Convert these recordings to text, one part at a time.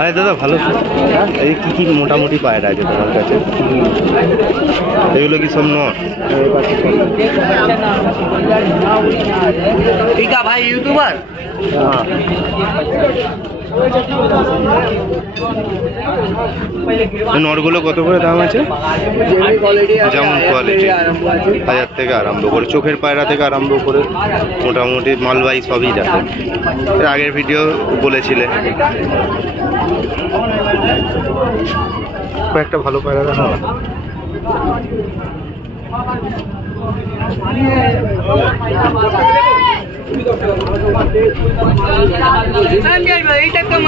আরে দাদা ভালো, এই কি মোটামুটি পায়রা আছে তোমার কাছে? এগুলো কি সব নট? ठीक है भाई यूट्यूबर। নটগুলো কত করে দাম আছে? যেমন কোয়ালিটি 1000 থেকে আরম্ভ করে, চোখের পায়রা থেকে আরম্ভ করে মোটামুটি মালবাই সবই দেখে। এর আগের ভিডিও বলেছিলে। কয়েকটা ভালো পায়রা দেখা।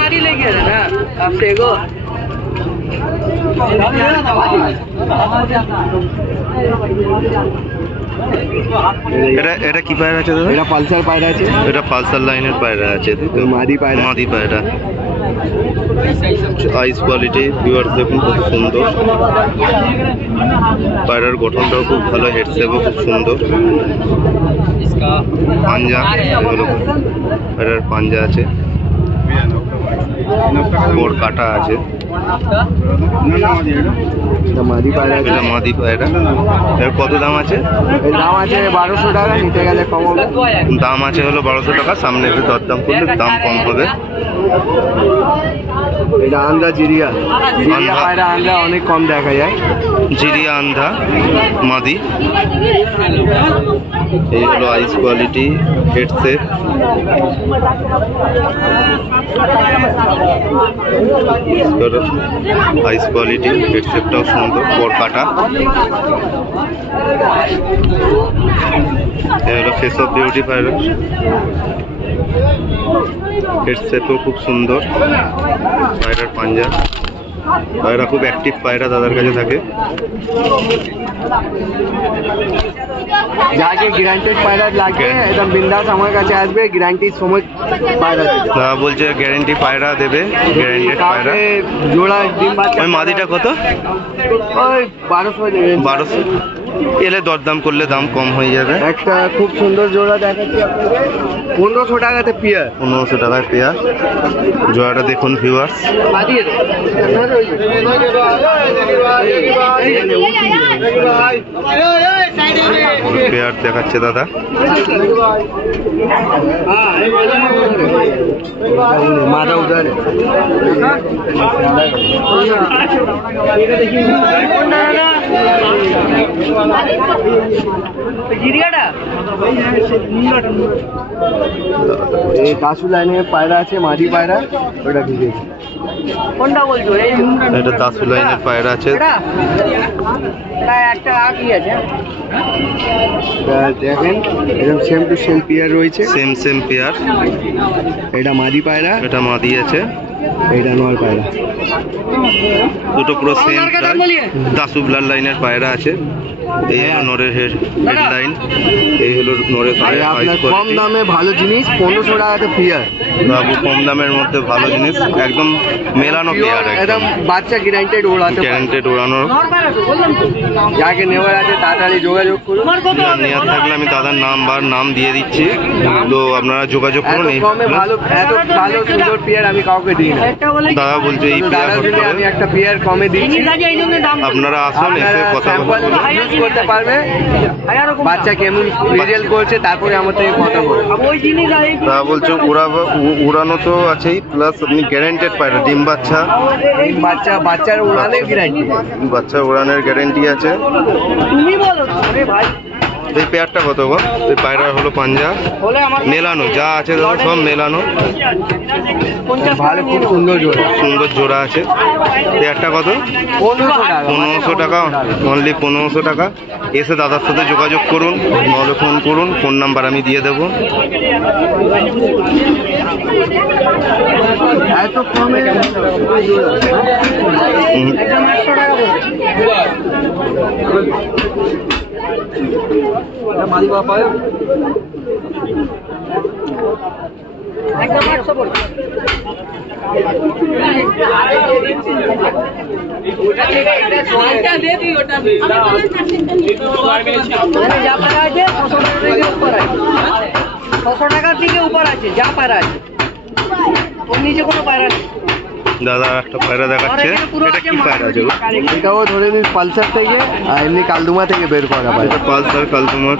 मारी लेके ना आपसे को এটা কি পায়রা আছে দাদা? এটা পালসার পায়রা আছে। এটা পালসার লাইনের পায়রা আছে, মাদি পায়রা। মাদি পায়রা, আইস কোয়ালিটি, ভিউয়ার্স দেখুন খুব সুন্দর। পায়রার গঠনটাও খুব ভালো, হেড শেপও খুব সুন্দর। পাঞ্জা, পায়রার পাঞ্জা আছে, বড় কাটা আছে। মাদি পায়রা, এটা মাদি পায়রা। এর কত দাম আছে? এর দাম আছে 1200 টাকা, নিতে গেলে কম হবে। দাম আছে হলো 1200 টাকা, সামনে একটু দরদাম করলে দাম কম হবে। এটা আন্ধ্রা জিরিয়া, জিরিয়া পায়রা আন্ধ্রা অনেক কম দেখা যায়। জিরিয়া আন্ধ্রা মাদি। এই হলো আইস কোয়ালিটি, হেড শেপ। আইস কোয়ালিটি, হেড শেপটাও সুন্দর, বড় কাটা। এই হলো ফেস অফ বিউটি পায়রা, হেড শেপও খুব সুন্দর। পায়রার পাঞ্জা, পায়রা খুব অ্যাক্টিভ পায়রা দাদার কাছে থাকে। যাকে গ্যারান্টেড পায়রা লাগে একদম বিন্দাস আমার কাছে আসবে, গ্যারান্টির সময় পায়রা দেবে। দাদা বলছে গ্যারান্টি পায়রা দেবে, গ্যারান্টেড পায়রা। জোড়া ডিম বাচ্চা। ওই মাদিটা কত? ওই 1200 এলে দরদাম করলে দাম কম হয়ে যাবে। একটা খুব সুন্দর জোড়া দেখাচ্ছি আপনাকে, 1500 টাকাতে পেয়ার। 1500 টাকায় পেয়ার। জোড়াটা দেখুন ভিউয়ার্স। পেয়ার দেখাচ্ছে দাদা। মাথা উধার এই কাশু লাইনে পায়রা আছে, মাদি পায়রা, ওটা দিকে কোনটা বলছো? এটা দাসু লাইনের পায়রা আছে। একটা আগই আছে, দেখেন এরকম সেম টু সেম পেয়ার রয়েছে, সেম পেয়ার। এটা মাদি পায়রা, এটা মাদি আছে, এটা নয় পায়রা। দুটো পুরো সেম দাসু ব্লাড লাইনের পায়রা আছে। এই হলো নরের হেড লাইন, এই হলো নরের পায়রা। আপনার কম দামে ভালো জিনিস, 1500 টাকাতে পেয়ার। বাবু কম দামের মধ্যে ভালো জিনিস, একদম মেলানো পেয়ার, একদম বাচ্চা গ্যারান্টেড ওড়াতে, গ্যারান্টেড ওড়ানোর। যাকে নেওয়ার আছে তাড়াতাড়ি যোগাযোগ করুন। নেওয়ার থাকলে আমি দাদার নাম দিয়ে দিচ্ছি, তো আপনারা যোগাযোগ করুন। এই এত ভালো সুন্দর পেয়ার আমি কাউকে দিই না। দাদা বলছে এই পেয়ার আমি একটা পেয়ার কমে দিচ্ছি, আপনারা আসুন, এসে কথা বলুন, করতে পারবে বাচ্চা কেমন রেজাল্ট করছে, তারপরে আমার থেকে কথা বলবে। দাদা বলছে উড়ানো তো আছেই, প্লাস আপনি গ্যারান্টেড পায়রা, ডিম বাচ্চার উড়ানের গ্যারান্টি, বাচ্চা উড়ানের গ্যারান্টি আছে। এই পেয়ারটা কত গো? এই পায়রা হলো পাঞ্জা মেলানো, যা আছে দাদা সব মেলানো, ভালো খুব সুন্দর জোড়া, সুন্দর জোড়া আছে। পেয়ারটা কত? 1500 টাকা, অনলি 1500 টাকা। এসে দাদার সাথে যোগাযোগ করুন, নাহলে ফোন করুন, ফোন নাম্বার আমি দিয়ে দেবো। এত কমে মাদি বাবা একদম 800 বলছি। মানে যা পারা আছে 600 টাকা থেকে উপর আছে, 600 টাকার থেকে উপর আছে যা পারা আছে, ওর নিচে কোনো পায়রা নেই। দাদা একটা পায়রা দেখাচ্ছে, এটা কি পায়রা আছে গো? এটাও ধরে নিন পালসার থেকে আর এমনি কালদুমা থেকে বের করা পায়। এটা পালসার কালদুমার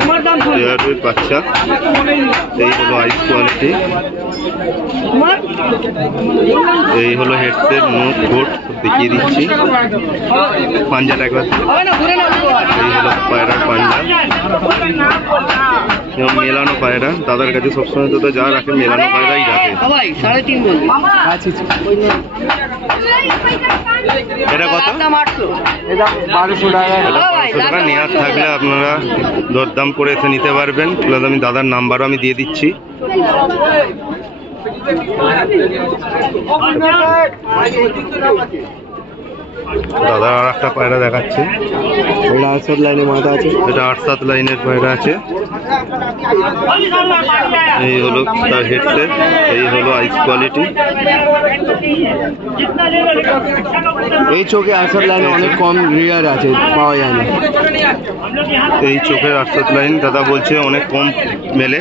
তোমার দাম এয়ারটেল বাচ্চা। এই হলো আইস কোয়ালিটি, তোমার এই হলো হেডসেট, মুখ, ঠোঁট দেখিয়ে দিচ্ছি। পাঞ্জাটা একবার, হবে না, ঘুরে নাও। এই হলো পায়রার পাঞ্জা, এবং মেলানো পায়রা। দাদার কাছে সবসময় দাদা যা রাখে মেলানো পায়রাই রাখে। সবাই 3.5 বলছি। আচ্ছা আচ্ছা। এটা কত? দাম 800। এটা 1200 টাকা। 1200 টাকা। নেওয়ার থাকলে আপনারা দরদাম করে এসে নিতে পারবেন, প্লাস আমি দাদার নাম্বারও আমি দিয়ে দিচ্ছি। দাদা আর একটা পায়রা দেখাচ্ছে, ওটা 800 লাইনে মাথা আছে। এটা 8-7 লাইনের পায়রা আছে। এই হলো তার হেডসেট, এই হলো আইস কোয়ালিটি। এই চোখে 800 লাইনে অনেক কম রিয়ার আছে, পাওয়া যায় না। এই চোখের 8-7 লাইন দাদা বলছে অনেক কম মেলে।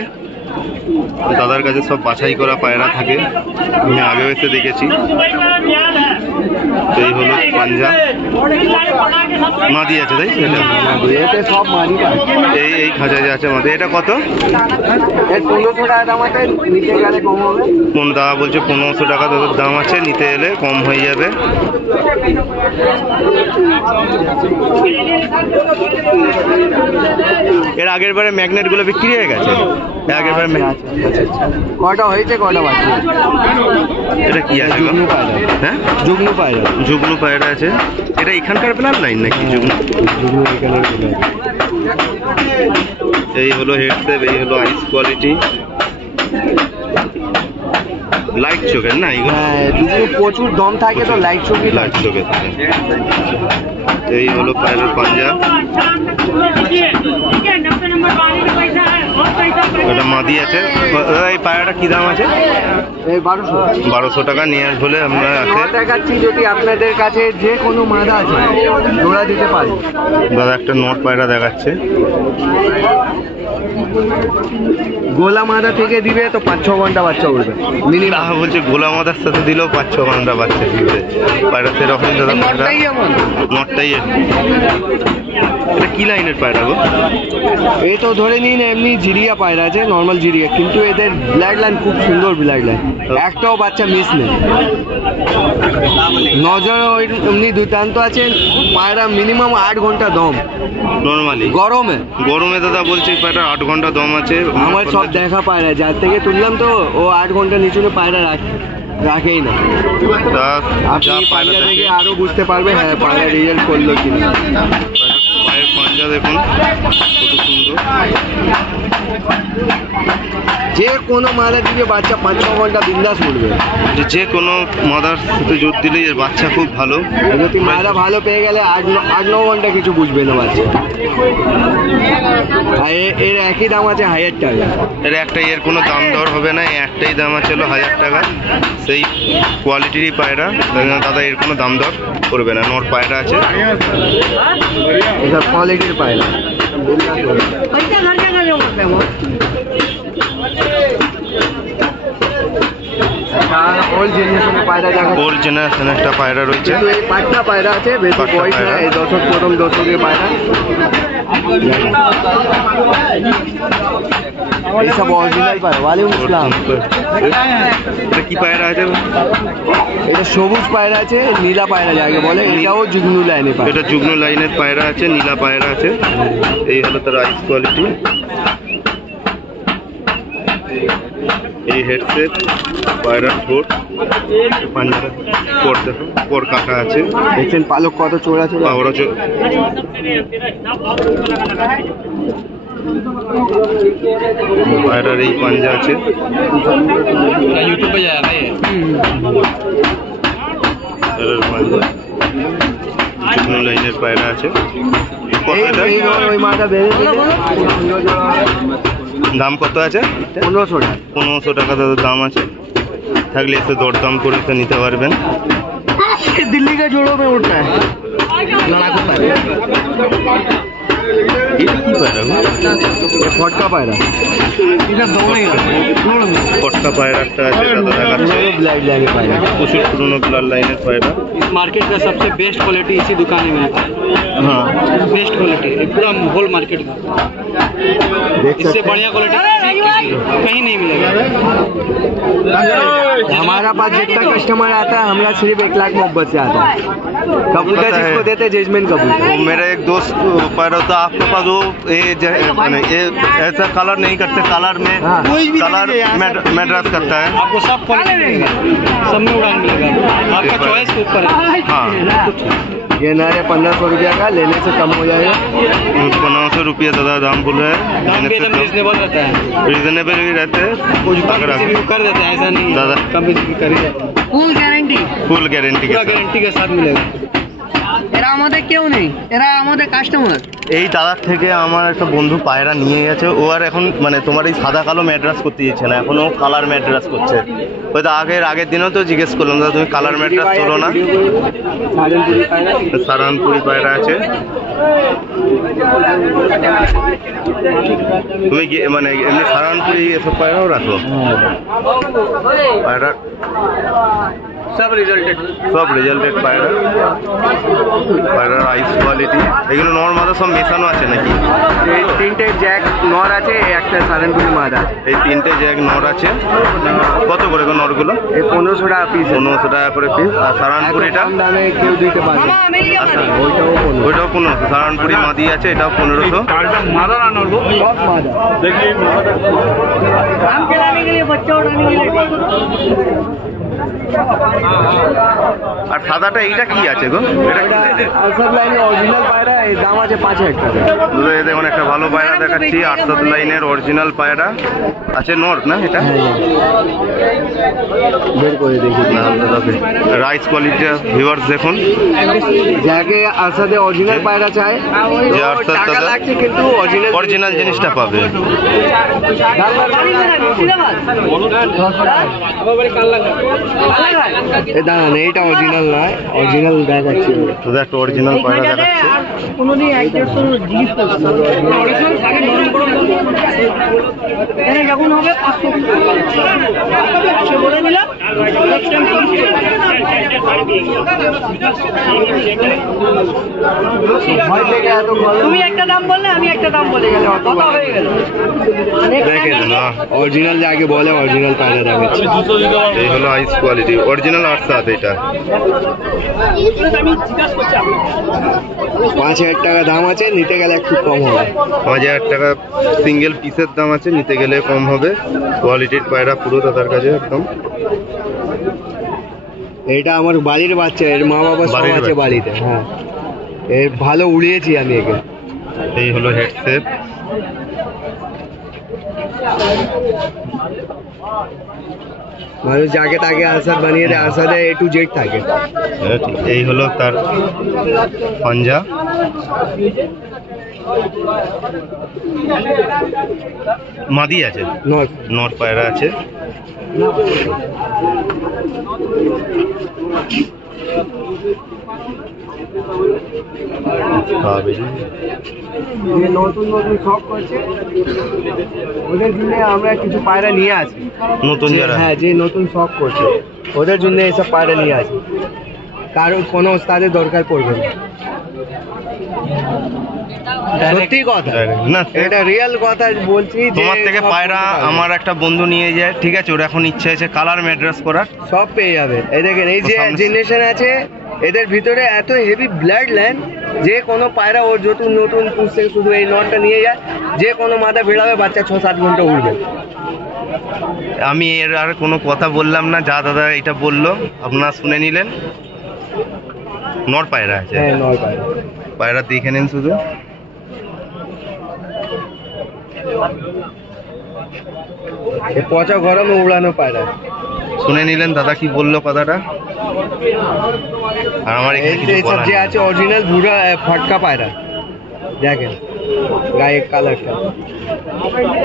দাদার কাছে সব বাছাই করা পায়রা থাকে, আমি আগেও এসে দেখেছি। এই হলো পাঞ্জা, মাদি আছে তাই তো? এতে সব মারি পায়। এই খাঁচায় যে আছে মাদি, এটা কত? এর 1500 টাকা দাম আছে, নিচে গেলে কম হবে। কোন দাদা বলছে 1500 টাকা দাদার দাম আছে, নিতে এলে কম হয়ে যাবে। এর আগের বারে ম্যাগনেট গুলো বিক্রি হয়ে গেছে। আগের বারে কটা হয়েছে, কটা বাকি? এটা কি আছে গো? জুগনু পায়রা। হ্যাঁ, জুগনু পায়রা। জুগনু পায়রা আছে। এটা এখানকার প্লান লাইন নাকি জুগনু? জুগনু এখানের প্লান। এই হলো হেডসেট, এই হলো আইস কোয়ালিটি। লাইট চোখের না এগুলো? হ্যাঁ, জুগনু প্রচুর দম থাকে তো লাইট চোখই লাইট লাগে। চোখের থাকে। এই হলো পায়রার পাঞ্জা, এটা মাদি আছে। দাদা এই পায়রাটা কি দাম আছে? এই 1200। 1200 টাকা। নিয়ে আসলে আমরা আছে। নট দেখাচ্ছি, যদি আপনাদের কাছে যে কোনো মাদা আছে জোড়া দিতে পারি। দাদা একটা নট পায়রা দেখাচ্ছে, গোলা মাদা থেকে দিবে তো 5-6 ঘন্টা বাচ্চা উঠবে মিনিমাম। দাদা বলছে গোলা মাদার সাথে দিলেও 5-6 ঘন্টা বাচ্চা দিবে পায়রা, সেরকম দাদা পায়রা। নটটাই এমন। নটটাই এটা কি লাইনের পায়রা গো? এই তো ধরে নিন এমনি জিরিয়া পায়রা আছে, নর্মাল জিরিয়া, কিন্তু এদের ব্ল্যাক লাইন খুব সুন্দর ব্ল্যাক লাইন, একটাও বাচ্চা মিস নেই। নজর ওই এমনি দুর্দান্ত আছে। পায়রা মিনিমাম 8 ঘন্টা দম নর্মালি গরমে। গরমে দাদা বলছে এই পায়রা 8 ঘন্টা দম আছে। আমার সব দেখা পায়রা যার থেকে তুললাম তো ও 8 ঘন্টা নিচু পায়রা রাখেই না। তা আপনি যা পায়রা পায়রা থেকে দেখে আরো বুঝতে পারবে হ্যাঁ পায়রা রিজাল্ট করলো কিনা। পায়ের পাঞ্জা দেখুন কত সুন্দর। যে কোনো মাদা দিকে বাচ্চা 5-6 ঘন্টা বিন্দাস উঠবে। যে কোনো মাদার সাথে জোর দিলেই এর বাচ্চা খুব ভালো। যদি মাদা ভালো পেয়ে গেলে 8-9 ঘন্টা কিছু বুঝবে না বাচ্চা। আর এর একই দাম আছে 1000 টাকা। এর একটাই, এর কোনো দাম দর হবে না, একটাই দাম আছে হলো 1000 টাকা। সেই কোয়ালিটিরই পায়রা দাদা, এর কোনো দাম দর করবে না। নর পায়রা আছে, এসব কোয়ালিটির পায়রা। पैसा घर के घर होते हैं ওল্ড জেনারেশনের পায়রা দেখা ওল্ড জেনারেশন একটা পায়রা রয়েছে। কিন্তু এই পাটনা পায়রা আছে, বেশি পাটনা বয়স না, পায়রা। এই প্রথম দশকের পায়রা। এইসব অরিজিনাল পায়রা। ওয়ালাইকুম আসসালাম। এটা কি পায়রা আছে? এটা সবুজ পায়রা আছে, নীলা পায়রা যাকে বলে, এটাও জুগনু লাইনে পায়। এটা যুগ্ন লাইনের পায়রা আছে, নীলা পায়রা আছে। এই হলো তার আইস কোয়ালিটি। এই হেডসেট, পায়রার ঠোঁট, পাঞ্জারা পর দেখো, পর কাটা আছে। দেখছেন পালক কত চোরা চোরা। পাওরা পায়রার এই পাঞ্জা আছে। यूट्यूब पे जाएगा ये পায়রার পাঞ্জা, যুগ্ন লাইনের পায়রা আছে। কত এটা? ওই মাটা বেড়ে দাম কত আছে? 1500 টাকা। 1500 টাকা দাদা দাম আছে, থাকলে এসে দরদাম করে তো নিতে পারবেন। ये दिल्ली के जोड़ों में उड़ता है, लड़ाकू पायरा। এটা কি পায়রা গো? ये फटका पायरा, इधर दोनों ही পটকা পায়রা একটা আছে দাদা দেখাচ্ছে, ब्लैक लाइन पायरा। প্রচুর পুরনো ব্লাড লাইনের পায়রা। इस मार्केट का सबसे बेस्ट क्वालिटी इसी दुकान में मिलता है। হ্যাঁ बेस्ट क्वालिटी पूरा होल मार्केट में, देख इससे सकते बढ़िया क्वालिटी कहीं नहीं मिलेगा। हैं हमारा पास जितना कस्टमर आता है हमारा सिर्फ 1 लाख मोहब्बत से आता है। कबूतर पता है। जिसको देते जजमेंट कबूतर। वो मेरा एक दोस्त पैर होता है आपके पास, वो ये ऐसा कलर नहीं करते, कलर में हाँ। कलर मैड्रास करता है। आपको सब क्वालिटी मिलेगा, सब में उड़ान मिलेगा, आपका चॉइस के ऊपर है। हाँ ये नर है 1500 रुपया का, लेने से कम हो जाएगा। 1500 रुपया दादा दाम बोल रहे दाम भी एकदम हैं, रिजनेबल रहता है, रीजनेबल भी रहते हैं। कुछ कम अगर किसी भी कर देते हैं, ऐसा नहीं दादा। कम किसी भी कर ही देते हैं। फुल गारंटी, फुल गारंटी के पूरा साथ। गारंटी के साथ मिलेगा। এরা আমাদের কেউ নেই, এরা আমাদের কাস্টমার। এই দাদার থেকে আমার একটা বন্ধু পায়রা নিয়ে গেছে, ও আর এখন মানে তোমার এই সাদা কালো ম্যাড্রাস করতে দিচ্ছে না, এখনো কালার ম্যাড্রাস করছে। হয়তো আগের দিনও তো জিজ্ঞেস করলাম দাদা তুমি কালার ম্যাড্রাস তোলো না? সারানপুরি পায়রা আছে। তুমি মানে এমনি সারানপুরি এসব পায়রাও রাখো? পায়রা সব রেজাল্টেড, সব রেজাল্টেড পায়রা, পায়রার আইস কোয়ালিটি। এগুলো নর মাদা সব মেশানো আছে নাকি? এই তিনটে জ্যাক নর আছে, একটা সারেনপুরি মাদা। এই তিনটে জ্যাক নর আছে। কত করে গো নরগুলো? এই 1500 টাকা পিস। 1500 টাকা করে পিস। আর সারানপুরিটা? কম দামে কেউ দিতে পারবে। আচ্ছা ওইটাও 1500। ওইটাও 1500। সারানপুরি মাদি আছে, এটাও 1500। मादा ना नॉर्मल সব মাদা। काम खिलाने के लिए, बच्चा उठाने के लिए। আর সাদাটা এইটা কি আছে গো? এটা কি? আরসাদ লাইনের অরিজিনাল পায়রা, এর দাম আছে 5000 টাকা। দুটো এই দেখুন একটা ভালো পায়রা দেখাচ্ছি, 800 লাইনের অরিজিনাল পায়রা আছে। নর না এটা? বের করে দেখি। রাইস কোয়ালিটি ভিউয়ার্স দেখুন। যাকে আরসাদে অরিজিনাল পায়রা চায়, যে তো আরসাদ টাকা দাদা লাগছে কিন্তু অরিজিনাল জিনিসটা পাবে। দাঁড়ান, এইটা অরিজিনাল নয়, অরিজিনাল দেখাচ্ছি। শুধু একটা অরিজিনাল পায়রা দেখাচ্ছে। কোনোদিন 1-150 জিনিস করছে অরিজিনাল থাকে, নরম গরম এখানে যখন হবে 500 বলে দিলাম। তুমি একটা দাম বললে, আমি একটা দাম বলে গেলাম, কথা হয়ে গেল। দেখে না অরিজিনাল যাকে বলে অরিজিনাল পায়রা দেখাচ্ছি। এই হলো আইস কোয়ালিটি অরিজিনাল আরসাদ। এটা 5000 টাকা দাম আছে, নিতে গেলে একটু কম হবে। 5000 টাকা সিঙ্গেল পিসের দাম আছে, নিতে গেলে কম হবে। কোয়ালিটির পায়রা পুরো দাদার কাছে একদম। এটা আমার বাড়ির বাচ্চা, এর মা বাবা সব বাড়ির আছে বাচ্চা। বাড়িতে। হ্যাঁ, এর ভালো উড়িয়েছি আমি একে। এই হলো হেডসেট। মানুষ যাকে তাকে আরসাদ বানিয়ে দেয়, আরসাদে A to Z থাকে। এই হলো তার পাঞ্জা। মাদি আছে, নয় নর পায়রা আছে। যে নতুন নতুন শখ করছে ওদের জন্য আমরা কিছু পায়রা নিয়ে আসি। নতুন যারা হ্যাঁ, যে নতুন শখ করছে ওদের জন্য এইসব পায়রা নিয়ে আসি, কারণ কোনো ওস্তাদের দরকার পড়বে না। সত্যি কথা, না এটা রিয়েল কথা বলছি। যে তোমার থেকে সব পায়রা পাবে। আমার একটা বন্ধু নিয়ে যায়, ঠিক আছে, ওর এখন ইচ্ছা আছে কালার ম্যাড্রাস করার। সব পেয়ে যাবে। এই দেখেন, এই যে সামনে- জেনারেশন আছে এদের ভিতরে এত হেভি ব্লাড লাইন, যে কোনো পায়রা ওর নতুন নতুন পুষছে, শুধু এই নটটা নিয়ে যায়, যে কোনো মাথা ভিড়াবে বাচ্চা 6-7 ঘন্টা উঠবে। আমি এর আর কোনো কথা বললাম না, যা দাদা এটা বললো আপনারা শুনে নিলেন। নর পায়রা আছে, হ্যাঁ, নয় পায়রা। পায়রা দেখে নিন শুধু। এই পচা গরমে উড়ানো পায়রা। শুনে নিলেন দাদা কি বললো কথাটা। আর আমার এখানে কিছু এইসব বলার যে নেই। আছে অরিজিনাল বুড়া ফটকা পায়রা, দেখেন গায়ের কালারটা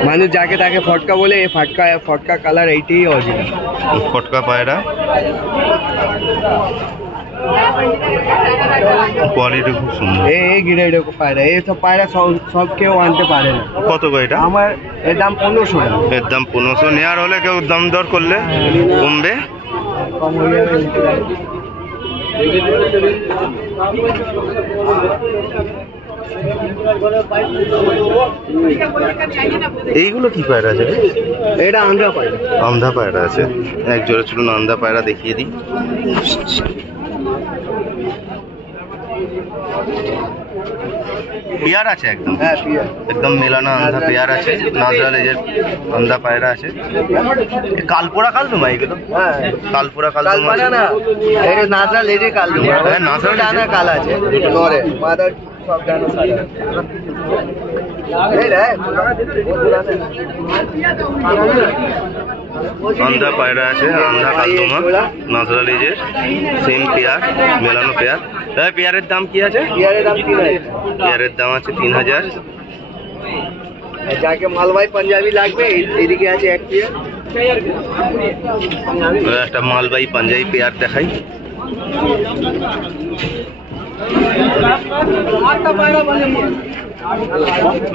মানুষ যাকে তাকে ফটকা বলে, এই ফটকা কালার এইটাই অরিজিনাল। ফটকা পায়রা, কোয়ালিটি খুব সুন্দর। এই গ্রেডের পায়রা, এই সব পায়রা সব কেউ আনতে পারে না। কত গো এটা? আমার এর দাম 1500 টাকা। এর দাম 1500। নেওয়ার হলে কেউ দাম দর করলে কমবে। কম হয়ে যাবে। এইগুলো কি পায়রা আছে? এটা আন্ধ্রা পায়রা। আমদা পায়রা আছে। এক জোড়া চলুন আমদা পায়রা দেখিয়ে দিই। পেয়ার আছে একদম, হ্যাঁ পিয়ার। একদম মেলানো আন্ধা পেয়ার আছে। নাজরা লেজের আন্ধা পায়রা আছে। কালপোড়া কালদুমা এগুলো? হ্যাঁ কালপোড়া কালদুমা আছে। না, এটা নাজরা লেজে কালদুমা। হ্যাঁ, নাজরা লেজে। ডানা কাল আছে নরে, মাদার সব ডানা সাদা। এই রে আন্ধা পায়রা আছে, আন্ধা কালদুমা, নাজরা লেজের, সেম পেয়ার, মেলানো পেয়ার। পেয়ারের দাম কি আছে? পিয়ারের দাম 3000। পেয়ারের দাম আছে 3000। যাকে মালবাই পাঞ্জাবি লাগবে এদিকে আছে এক পিয়ার। একটা মালবাহী পাঞ্জাবি পেয়ার দেখাই।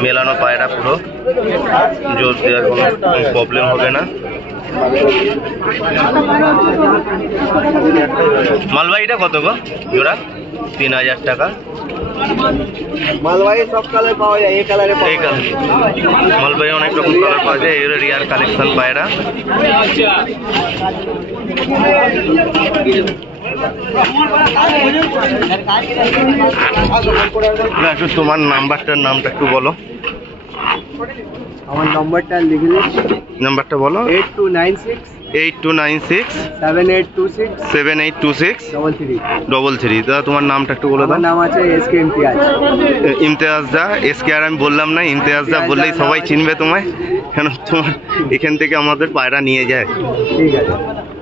মেলানো পায়রা, পুরো জোর দেওয়ার কোনো প্রবলেম হবে না। মালবাহীটা কত গো জোড়া? 3000 টাকা। মালবাই সব কালার পাওয়া যায়, এই কালারে এই কালার মালবাহী অনেক রকম কালার পাওয়া যায়। এগুলো রিয়ার কালেকশন পায়রা। একটু তোমার নামটা একটু বলো। আমার নম্বরটা লিখে দিচ্ছি, নাম্বারটা বলো। 8296 8296 7826 7826 33। দাদা তোমার নামটা একটু বলে দাও। আমার নাম আছে এসকে ইমতিয়াজ। ইমতিয়াজ দা। এসকে আর আমি বললাম না, ইমতিয়াজ দা বললেই সবাই চিনবে তোমায়, কেন তোমার এখান থেকে আমাদের পায়রা নিয়ে যায়। ঠিক আছে,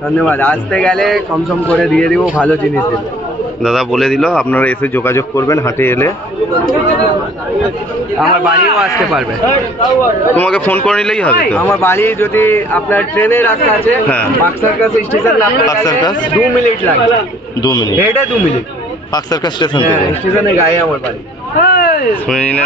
ধন্যবাদ। আসতে গেলে কমসম করে দিয়ে দিব, ভালো জিনিস দেবো। দাদা বলে দিল, আপনারা এসে যোগাযোগ করবেন হাটে এলে। আমার বাড়িও আসতে পারবে, তোমাকে ফোন করে নিলেই হবে তো? আমার বাড়ি যদি আপনার ট্রেনের রাস্তা আছে, হ্যাঁ। Park circus station park circus? 2 minute লাগে। 2 মিনিট? এটা 2 মিনিট। পার্ক সার্কাস স্টেশন হ্যাঁ, থেকে স্টেশনের গায়ে আমার বাড়ি। শুনে নিলেন।